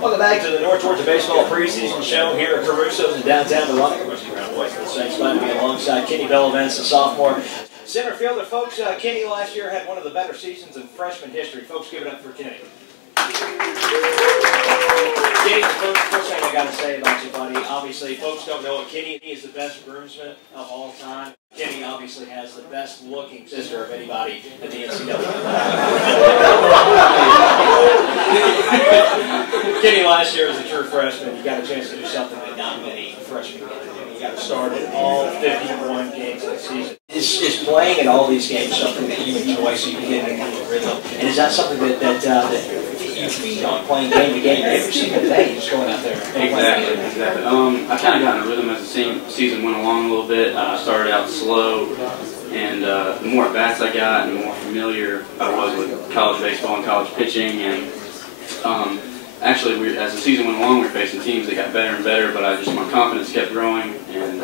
Welcome back to the North Georgia Baseball Preseason Show here at Caruso's in downtown Verona. Saints glad to be alongside Kenny Bellavance, the sophomore center fielder. Folks, Kenny last year had one of the better seasons in freshman history. Folks, give it up for Kenny. Kenny, the first thing I got to say about you, buddy, obviously, folks don't know it. Kenny is the best groomsman of all time. Kenny obviously has the best looking sister of anybody at the NCAA. Kenny last year was a true freshman. You got a chance to do something that not many freshmen get to do. You got to start at all 51 games of the season. Is playing in all these games something that you enjoy so you can get into a rhythm? And is that something that you feed on, playing game to game every single day, just going out there? Exactly. I kind of got in a rhythm as the season went along a little bit. I started out slow, and the more at-bats I got, and the more familiar I was with college baseball and college pitching. And actually, as the season went along, we were facing teams that got better and better, but my confidence kept growing, and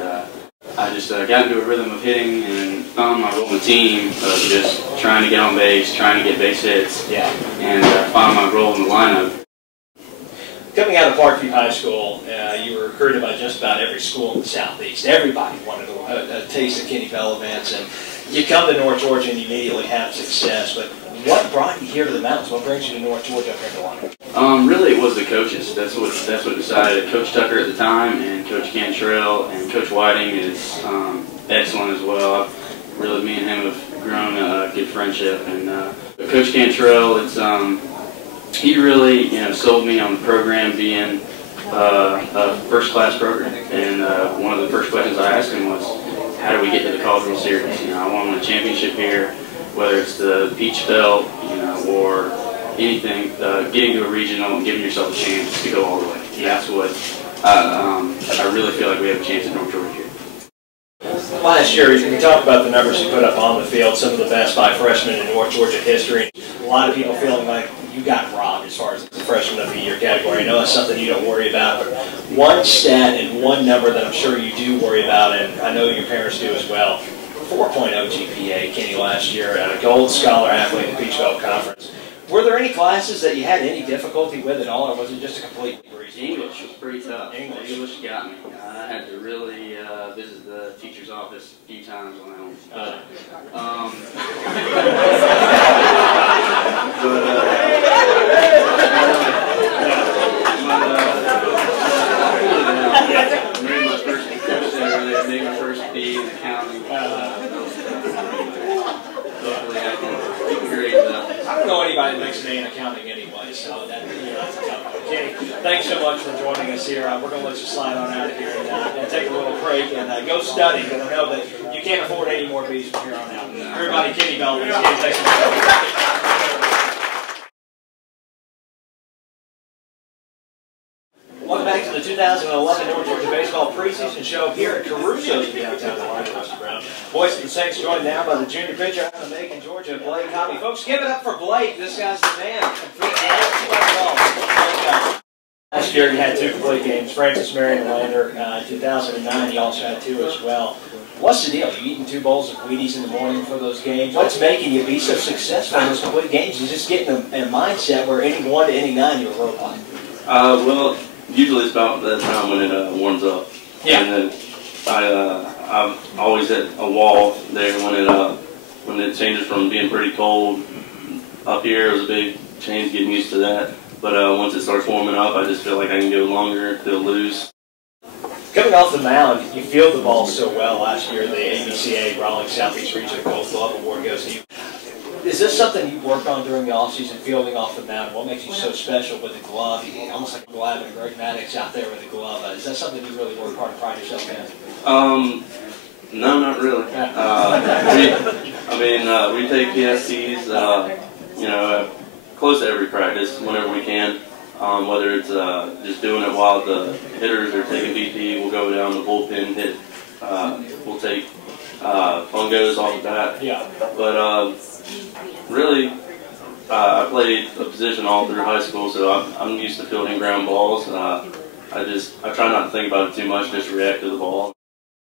I just got into a rhythm of hitting and found my role in the team of just trying to get on base, trying to get base hits, and found my role in the lineup. Coming out of Parkview High School, you were recruited by just about every school in the Southeast. Everybody wanted a taste of Kenny Bellavance, and you come to North Georgia and you immediately have success. But what brought you here to the mountains? What brings you to North Georgia up here in Delaware? Really, it was the coaches. That's what decided. Coach Tucker at the time, and Coach Cantrell, and Coach Whiting is excellent as well. Really, me and him have grown a good friendship. And Coach Cantrell, he really sold me on the program being a first-class program. And one of the first questions I asked him was, how do we get to the College World Series? I want a championship here, whether it's the Peach Belt, or anything, getting to a regional and giving yourself a chance to go all the way. That's what I really feel like we have a chance in North Georgia here. Last year, you talk about the numbers you put up on the field, some of the best by freshmen in North Georgia history. A lot of people feeling like you got robbed as far as the freshman of the year category. I know that's something you don't worry about, but one stat and one number that I'm sure you do worry about, and I know your parents do as well, 4.0 GPA, Kenny, last year, at a Gold Scholar athlete in the Peach Belt Conference. Were there any classes that you had any difficulty with at all, or was it just a complete breeze? English was pretty tough. English got me. I had to really visit the teacher's office a few times on that one. Made my first coach there, made my first B in accounting. Hopefully I can grade that. I don't know anybody that makes an A in accounting anyway, so that's a tough one. Kenny, thanks so much for joining us here. We're going to let you slide on out of here and take a little break and go study, because I know that you can't afford any more B's from here on out. Everybody, Kenny Bellavance. Kenny, thanks so much. Welcome back to the 2011 North Georgia Baseball Preseason Show here at Caruso's in downtown Delaware. Boys and Saints joined now by the junior pitcher out of Macon, Georgia, Blake Hobby. Folks, give it up for Blake. This guy's the man. Last year he had 2 complete games. Francis Marion Lander, 2009, he also had 2 as well. What's the deal? You eating 2 bowls of Wheaties in the morning for those games? What's making you be so successful in those complete games? You just getting a mindset where any 1 to any 9 you're road line. Well, usually it's about that time when it warms up. Yeah. And then I'm always at a wall there when it changes from being pretty cold. Up here it was a big change, getting used to that. But once it starts warming up, I just feel like I can go longer, feel loose. Coming off the mound, you fielded the ball so well last year. The ABCA Raleigh Southeast Region Gold Glove Award goes to you. Is this something you worked on during the offseason, fielding off the mound? What makes you so special with the glove? Almost like having a Greg Maddox out there with the glove. Is that something you really work hard to pride yourself in? No, not really. We take PSTs, close to every practice whenever we can. Whether it's just doing it while the hitters are taking BP, we'll go down the bullpen, hit. We'll take fungos off the bat. Yeah. But really, I played a position all through high school, so I'm used to fielding ground balls. I try not to think about it too much, just react to the ball.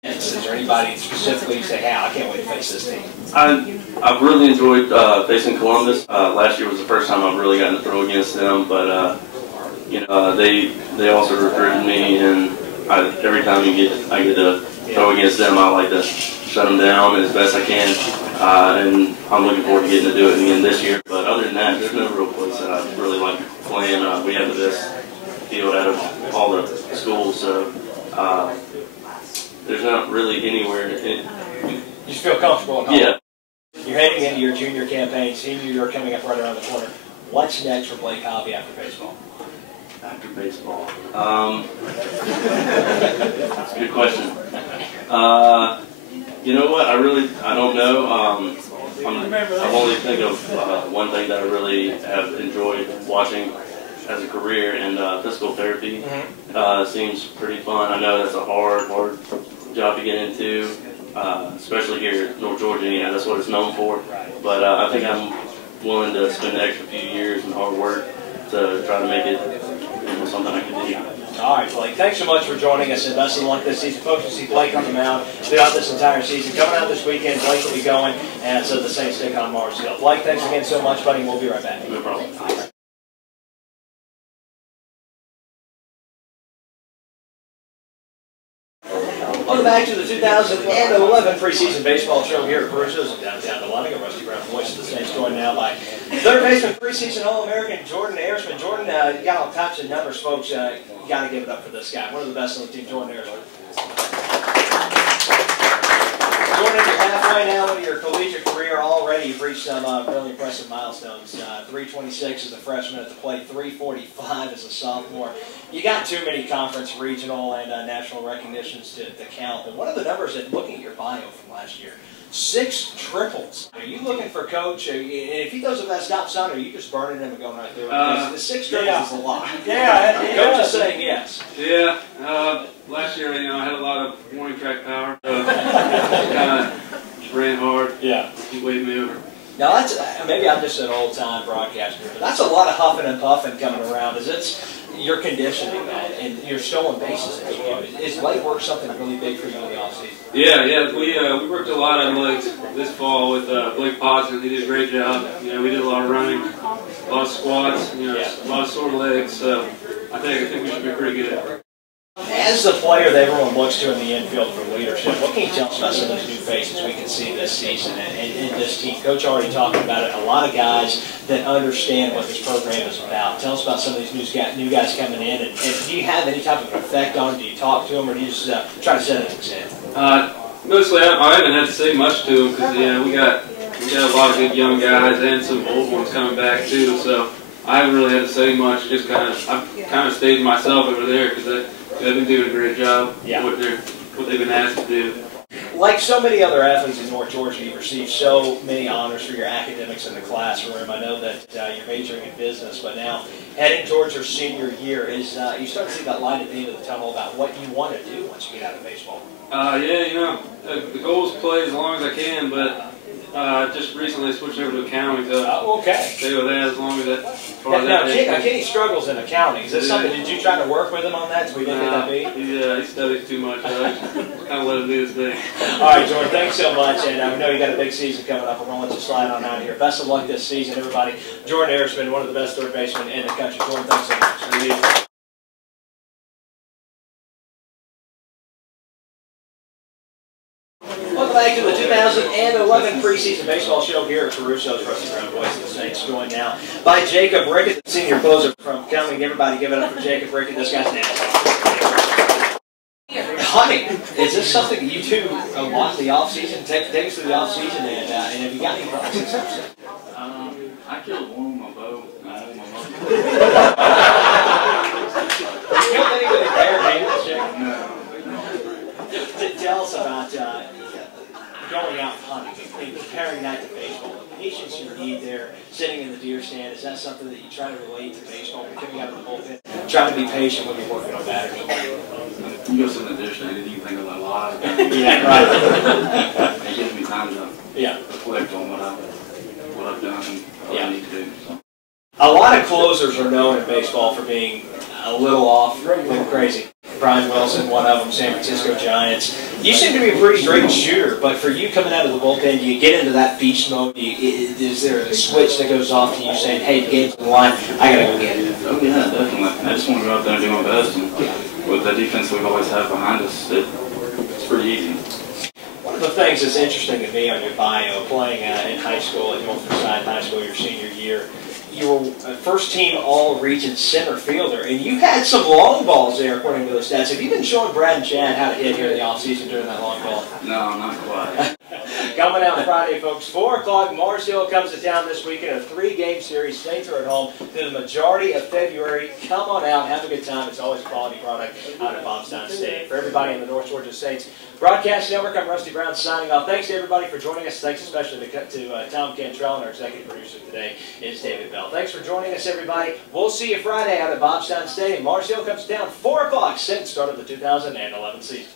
Is there anybody specifically you say, hey, I can't wait to face this team? I've really enjoyed facing Columbus. Last year was the first time I've really gotten to throw against them, but they also recruited me, and every time I get to throw against them, I like to shut them down as best I can, and I'm looking forward to getting to do it again this year. But other than that, there's no real place that I really like playing. We have the best field out of all the schools, so there's not really anywhere. You just feel comfortable at home? Yeah. You're heading into your junior campaign, senior year coming up right around the corner. What's next for Blake Hobby after baseball? After baseball, that's a good question. You know what? I don't know. I only think of one thing that I really have enjoyed watching as a career, and physical therapy seems pretty fun. I know that's a hard job to get into, especially here in North Georgia. Yeah, that's what it's known for. But I think I'm willing to spend the extra few years and hard work to try to make it something I can do. All right, Blake, thanks so much for joining us, and best of luck this season. Folks, you see Blake on the mound throughout this entire season. Coming out this weekend, Blake will be going, and so the Saints take on Mars Hill. Blake, thanks again so much, buddy, and we'll be right back. No problem. Welcome back to the 2011 preseason baseball show here at Caruso's in downtown Delaware. Rusty Brown, voice of the Saints, joined now by third baseman, preseason All-American Jordan Erisman. Jordan, you got all types of numbers, folks. You got to give it up for this guy. One of the best on the team, Jordan Erisman. Jordan, you're halfway now into your collegiate career already. You've reached some really impressive milestones. 326 as a freshman at the plate, 345 as a sophomore. You got too many conference, regional, and national recognitions to count. But one of the numbers that, looking at your bio from last year, 6 triples. Are you looking for coach? If he goes with that stop sign, are you just burning him and going right through it? The 6 triples is a lot. Yeah, Coach is saying yes. Yeah. Last year, I had a lot of warning track power. So kind of ran hard. Yeah. He waved me over. Now that's maybe I'm just an old-time broadcaster, but that's a lot of huffing and puffing coming around. It's your conditioning, man, and you're stolen bases. Is leg work something really big for you in the offseason? Yeah. We worked a lot on legs this fall with Blake Potson. He did a great job. We did a lot of running, a lot of squats, a lot of sore legs. So I think we should be pretty good at it. As the player that everyone looks to in the infield for leadership, what can you tell us about some of these new faces we can see this season and this team? Coach already talked about it. A lot of guys that understand what this program is about. Tell us about some of these new guys coming in, and do you have any type of effect on them? Do you talk to them, or do you just try to set an example? Mostly, I haven't had to say much to them because we got a lot of good young guys and some old ones coming back too. So I haven't really had to say much. Just I've kind of stayed myself over there because they've been doing a great job. Yeah. What they've been asked to do. Like so many other athletes in North Georgia, you've received so many honors for your academics in the classroom. I know that you're majoring in business, but now heading towards your senior year, you start to see that light at the end of the tunnel about what you want to do once you get out of baseball. The goal is to play as long as I can, but just recently switched over to accounting, so okay. stay with that as long as that. Now, Kenny struggles in accounting. Is this something? Did you try to work with him on that so we didn't get that beat? He studies too much. So just kind of let him do his thing. All right, Jordan, thanks so much. And we know you got a big season coming up. We're going to let you slide on out of here. Best of luck this season, everybody. Jordan Erisman, one of the best third basemen in the country. Jordan, thanks so much. Thank you. Welcome back to the 2011 preseason baseball show here at Caruso's. Rusty Brown, voice of the Saints, joined now by Jacob Rickett, the senior closer from County. Everybody give it up for Jacob Rickett. This guy's nasty. Hunting, is this something that you do a lot in the off-season? Take us through the off-season, and have you got any problems? I killed one with my bow. You killed any with a bare hands, Jacob? No. Tell us about going out hunting and comparing that to baseball. The patience you need there, sitting in the deer stand, is that something that you try to relate to baseball? When you're coming out of the bullpen, try to be patient when you're working on batters. You go sit in the deer stand and you think of a lot. Yeah, right. It gives me time to reflect on what I've done and what I need to do. So. A lot of closers are known in baseball for being a little off, a little crazy. Brian Wilson, one of them, San Francisco Giants. You seem to be a pretty straight shooter, but for you coming out of the bullpen, do you get into that beast mode? Is there a switch that goes off to you saying, hey, the game's on the line, I got to go get it? Oh, yeah, definitely. just want to go out there and do my best. And with the defense we've always had behind us, it's pretty easy. One of the things that's interesting to me on your bio, playing in high school at North Forsyth High School your senior year, you were a first-team all-region center fielder, and you had some long balls there, according to those stats. Have you been showing Brad and Chad how to hit here in the offseason during that long ball? No, not quite. Coming out Friday, folks, 4 o'clock, Mars Hill comes to town this weekend, a 3-game series. Saints are at home through the majority of February. Come on out, have a good time. It's always a quality product out of Bobstown Stadium. For everybody in the North Georgia Saints Broadcast Network, I'm Rusty Brown signing off. Thanks to everybody for joining us. Thanks especially to Tom Cantrell, and our executive producer today is David Bell. Thanks for joining us, everybody. We'll see you Friday out at Bobstown Stadium. Mars Hill comes to town 4 o'clock since start of the 2011 season.